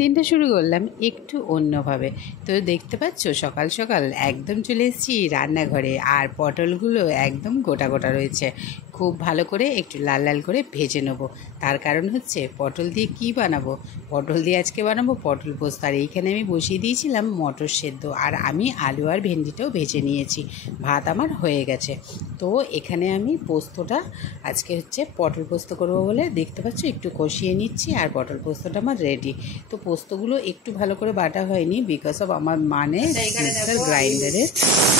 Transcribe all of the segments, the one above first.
দিনটা শুরু করলাম একটু অন্যভাবে। তো দেখতে পাচ্ছ সকাল সকাল একদম চলে এসেছি রান্নাঘরে, আর পটলগুলো একদম গোটা গোটা রয়েছে। খুব ভালো করে একটু লাল লাল করে ভেজে নেবো। তার কারণ হচ্ছে পটল দিয়ে কি বানাবো, পটল দিয়ে আজকে বানাবো পটল পোস্ত। আর এইখানে আমি বসিয়ে দিয়েছিলাম মটর সেদ্ধ, আর আমি আলু আর ভেন্ডিটাও ভেজে নিয়েছি। ভাত আমার হয়ে গেছে। তো এখানে আমি পোস্তটা আজকে হচ্ছে পটল পোস্ত করবো বলে দেখতে পাচ্ছ একটু কষিয়ে নিচ্ছি, আর পটল পোস্তটা আমার রেডি। তো পোস্তগুলো একটু ভালো করে বাটা হয়নি, বিকজ অফ আমার মানে মিক্সার গ্রাইন্ডারের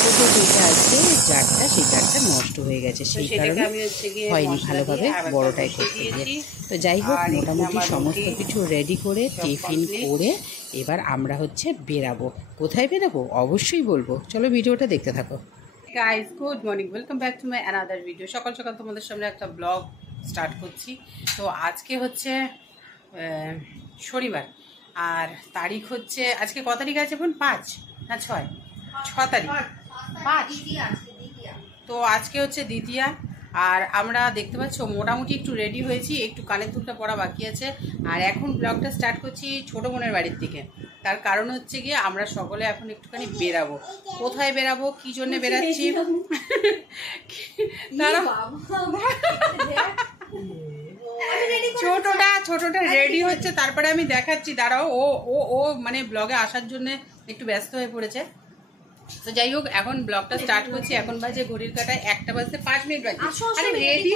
ছোটো যেটা আছে জারটা, সেই জারটা নষ্ট হয়ে গেছে, সেই কারণে হয়নি ভালোভাবে বড়োটাই করতে গিয়ে। তো যাই হোক, মোটামুটি সমস্ত কিছু রেডি করে টিফিন করে এবার আমরা হচ্ছে বেরাবো। কোথায় বেরাবো অবশ্যই বলবো, চলো ভিডিওটা দেখতে থাকো। Guys good morning, welcome back to my another video. সকাল সকাল তোমাদের সামনে একটা ব্লগ স্টার্ট করছি। তো আজকে হচ্ছে শনিবার, আর তারিখ হচ্ছে আজকে কত তারিখ আছে এখন, 5 না 6? 6 তারিখ, 5। তো আজকে হচ্ছে দ্বিতীয়া, আর আমরা দেখতে পাচ্ছ মোটামুটি একটু রেডি হয়েছি, একটু কানের দুলটা পরা বাকি আছে। আর এখন ব্লগটা স্টার্ট করছি ছোটো বোনের বাড়ির থেকে। তার কারণ হচ্ছে গিয়ে আমরা সকলে এখন একটুখানি বেরাবো। কোথায় বেরাবো, কী জন্যে বেরাচ্ছি ছোটটা রেডি হচ্ছে, তারপরে আমি দেখাচ্ছি, দাঁড়াও। ও ও ও মানে ব্লগে আসার জন্য একটু ব্যস্ত হয়ে পড়েছে। তো যাই হোক, এখন ব্লগটা স্টার্ট করছি। এখন বাজে ঘড়ির কাটায় 1টা বাজতে 5 মিনিট বাজে। আরে রেডি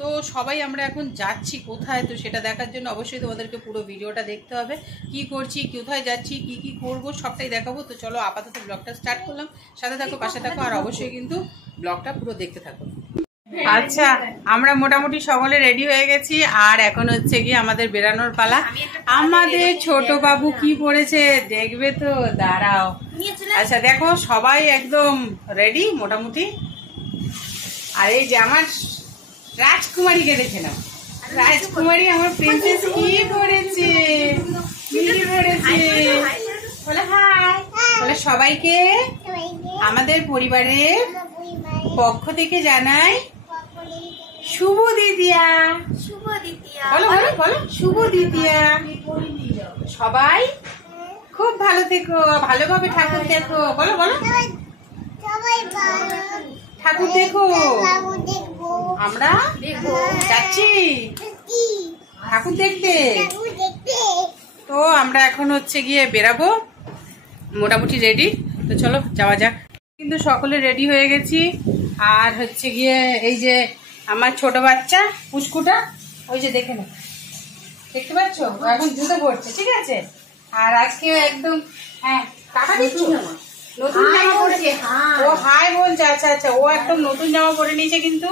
তো সবাই আমরা এখন যাচ্ছি কোথায়, তো সেটা দেখার জন্য অবশ্যই তোমাদেরকে পুরো ভিডিওটা দেখতে হবে। কি করছি, কোথায় যাচ্ছি, কি কি করব সবটাই দেখাবো। তো চলো আপাতত ব্লগটা স্টার্ট করলাম, সাথে থাকো, পাশে থাকো, আর অবশ্যই কিন্তু ব্লগটা পুরো দেখতে থাকো। আচ্ছা, আমরা মোটামুটি সকলে রেডি হয়ে গেছি, আর এখন হচ্ছে গিয়ে আমাদের বেরানোর পালা। আমাদের ছোট বাবু কি পড়েছে দেখবে তো, দাঁড়াও। আচ্ছা দেখো, সবাই একদম রেডি মোটামুটি। আর এই যে আমার রাজকুমারীকে দেখে নাও, রাজকুমারী আমার প্রিন্সেস কি পড়েছে, বলে হাই, বলে সবাইকে আমাদের পরিবারের পক্ষ থেকে জানাই শুভ দ্বিতীয়া। বলো বলো বলো, শুভ দ্বিতীয়া। সবাই খুব ভালো থেকো, ভালোভাবে ঠাকুর দেখো, বলো বলো, ঠাকুর দেখো। আমরা যাচ্ছি ঠাকুর দেখতে। তো আমরা এখন হচ্ছে গিয়ে বেরাবো, মোটামুটি রেডি। তো চলো যাওয়া যাক। কিন্তু সকলে রেডি হয়ে গেছি, আর হচ্ছে গিয়ে এই যে আমার ছোট বাচ্চা পুচকুটা, ওই যে দেখে নাও, দেখতে পাচ্ছ এখন জুতো পড়ছে, ঠিক আছে। আর আজকে একদম হ্যাঁ টাকা দিচ্ছ, নতুন জামা পরেছে। ও হাই বলছে, আচ্ছা আচ্ছা, ও একদম নতুন জামা পরে নিয়েছে কিন্তু।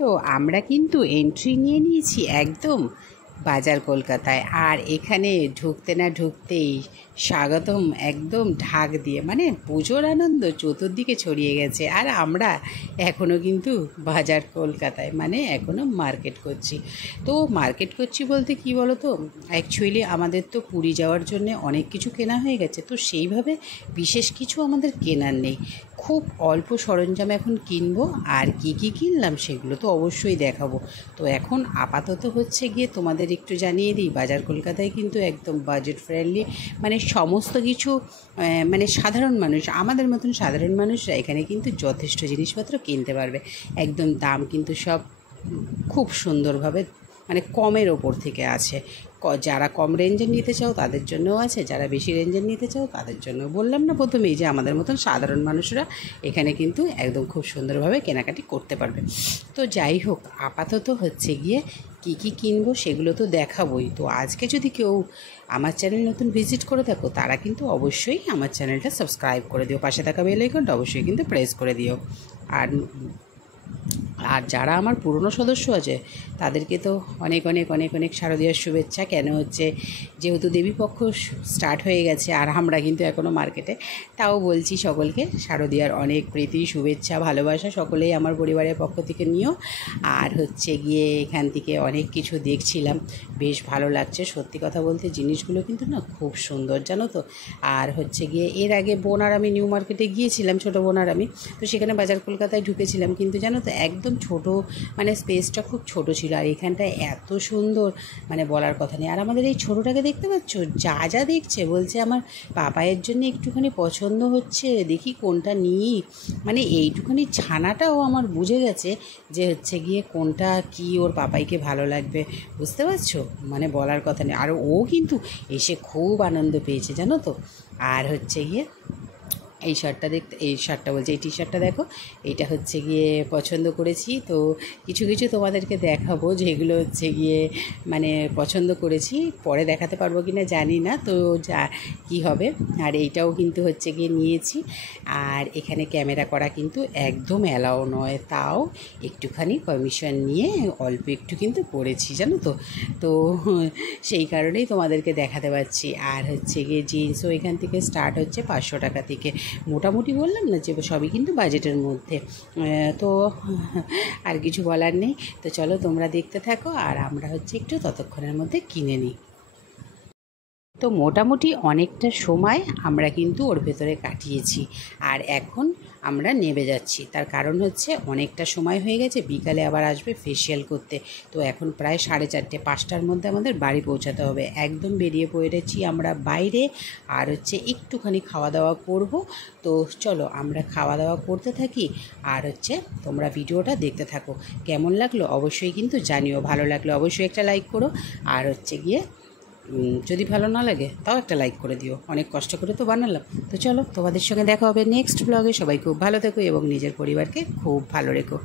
তো আমরা কিন্তু এন্ট্রি নিয়ে নিয়েছি একদম বাজার কলকাতায়, আর এখানে ঢুকতে না ঢুকতেই স্বাগতম একদম ঢাক দিয়ে, মানে পুজোর আনন্দ চতুর্দিকে ছড়িয়ে গেছে। আর আমরা এখনও কিন্তু বাজার কলকাতায়, মানে এখনও মার্কেট করছি। তো মার্কেট করছি বলতে কি বলো তো, অ্যাকচুয়ালি আমাদের তো পুরী যাওয়ার জন্য অনেক কিছু কেনা হয়ে গেছে, তো সেইভাবে বিশেষ কিছু আমাদের কেনার নেই। খুব অল্প সরঞ্জাম এখন কিনবো, আর কি কি কিনলাম সেগুলো তো অবশ্যই দেখাবো। তো এখন আপাতত হচ্ছে গিয়ে তোমাদের একটু জানিয়ে দিই, বাজার কলকাতায় কিন্তু একদম বাজেট ফ্রেন্ডলি, মানে সমস্ত কিছু, মানে সাধারণ মানুষ, আমাদের মতন সাধারণ মানুষরা এখানে কিন্তু যথেষ্ট জিনিসপত্র কিনতে পারবে। একদম দাম কিন্তু সব খুব সুন্দরভাবে, মানে কমের ওপর থেকে আছে। যারা কম রেঞ্জের নিতে চাও তাদের জন্যও আছে, যারা বেশি রেঞ্জের নিতে চাও তাদের জন্য। বললাম না প্রথমেই যে আমাদের মতন সাধারণ মানুষরা এখানে কিন্তু একদম খুব সুন্দরভাবে কেনাকাটি করতে পারবে। তো যাই হোক, আপাতত হচ্ছে গিয়ে কি কি কিনবো সেগুলো তো দেখাবোই। তো আজকে যদি কেউ আমার চ্যানেল নতুন ভিজিট করে থাকো, তারা কিন্তু অবশ্যই আমার চ্যানেলটা সাবস্ক্রাইব করে দিও, পাশে থাকা বেল আইকনটা অবশ্যই কিন্তু প্রেস করে দিও। আর আর যারা আমার পুরনো সদস্য আছে তাদেরকে তো অনেক অনেক অনেক অনেক শারদীয়ার শুভেচ্ছা। কেন হচ্ছে, যেহেতু দেবীপক্ষ স্টার্ট হয়ে গেছে আর আমরা কিন্তু এখনও মার্কেটে, তাও বলছি সকলকে শারদীয়ার অনেক প্রীতি, শুভেচ্ছা, ভালোবাসা সকলেই আমার পরিবারের পক্ষ থেকে নিও। আর হচ্ছে গিয়ে এখান থেকে অনেক কিছু দেখছিলাম, বেশ ভালো লাগছে সত্যি কথা বলতে। জিনিসগুলো কিন্তু না খুব সুন্দর, জানো তো। আর হচ্ছে গিয়ে এর আগে বোন আর আমি নিউ মার্কেটে গিয়েছিলাম, ছোটো বোন আর আমি, তো সেখানে বাজার কলকাতায় ঢুকেছিলাম, কিন্তু জানো তো একদম ছোট, মানে স্পেসটা খুব ছোট ছিল। আর এখানটায় এত সুন্দর, মানে বলার কথা নেই। আর আমাদের এই ছোটোটাকে দেখতে পাচ্ছ, যা যা দেখছে, বলছে আমার পাপায়ের জন্য একটুখানি পছন্দ হচ্ছে, দেখি কোনটা নিই। মানে এইটুখানি ছানাটাও আমার বুঝে গেছে যে হচ্ছে গিয়ে কোনটা কি ওর পাপাইকে ভালো লাগবে, বুঝতে পারছো, মানে বলার কথা নেই। আর ও কিন্তু এসে খুব আনন্দ পেয়েছে, জানো তো। আর হচ্ছে গিয়ে এই শার্টটা দেখতে, এই শার্টটা বলছে, এই টি শার্টটা দেখো, এইটা হচ্ছে গিয়ে পছন্দ করেছি। তো কিছু কিছু তোমাদেরকে দেখাবো যেগুলো হচ্ছে গিয়ে মানে পছন্দ করেছি, পরে দেখাতে পারবো কি না জানি না, তো যা কী হবে। আর এইটাও কিন্তু হচ্ছে গিয়ে নিয়েছি। আর এখানে ক্যামেরা করা কিন্তু একদম অ্যালাও নয়, তাও একটুখানি পারমিশন নিয়ে অল্প একটু কিন্তু করেছি, জানো তো। তো সেই কারণেই তোমাদেরকে দেখাতে পারছি। আর হচ্ছে গিয়ে জিন্সও এখান থেকে স্টার্ট হচ্ছে 500 টাকা থেকে, মোটামুটি বললাম না যে সবই কিন্তু বাজেটের মধ্যে। তো আর কিছু বলার নেই। তো চলো তোমরা দেখতে থাকো, আর আমরা হচ্ছে একটু ততক্ষণের মধ্যে কিনে নিই। তো মোটামুটি অনেকটা সময় আমরা কিন্তু ওর ভেতরে কাটিয়েছি। আর এখন আমরা নেমে যাচ্ছি, তার কারণ হচ্ছে অনেকটা সময় হয়ে গেছে, বিকালে আবার আসবে ফেসিয়াল করতে। তো এখন প্রায় 4:30, 5টার মধ্যে আমাদের বাড়ি পৌঁছাতে হবে। একদম বেরিয়ে পড়েছি আমরা বাইরে, আর হচ্ছে একটুখানি খাওয়া দাওয়া করব। তো চলো আমরা খাওয়া দাওয়া করতে থাকি, আর হচ্ছে তোমরা ভিডিওটা দেখতে থাকো। কেমন লাগলো অবশ্যই কিন্তু জানিও, ভালো লাগলো অবশ্যই একটা লাইক করো, আর হচ্ছে গিয়ে যদি ভালো না লাগে তাও একটা লাইক করে দিও, অনেক কষ্ট করে তো বানালাম। তো চলো তোমাদের সঙ্গে দেখা হবে নেক্সট ব্লগে। সবাই খুব ভালো থেকো এবং নিজের পরিবারকে খুব ভালো রেখো।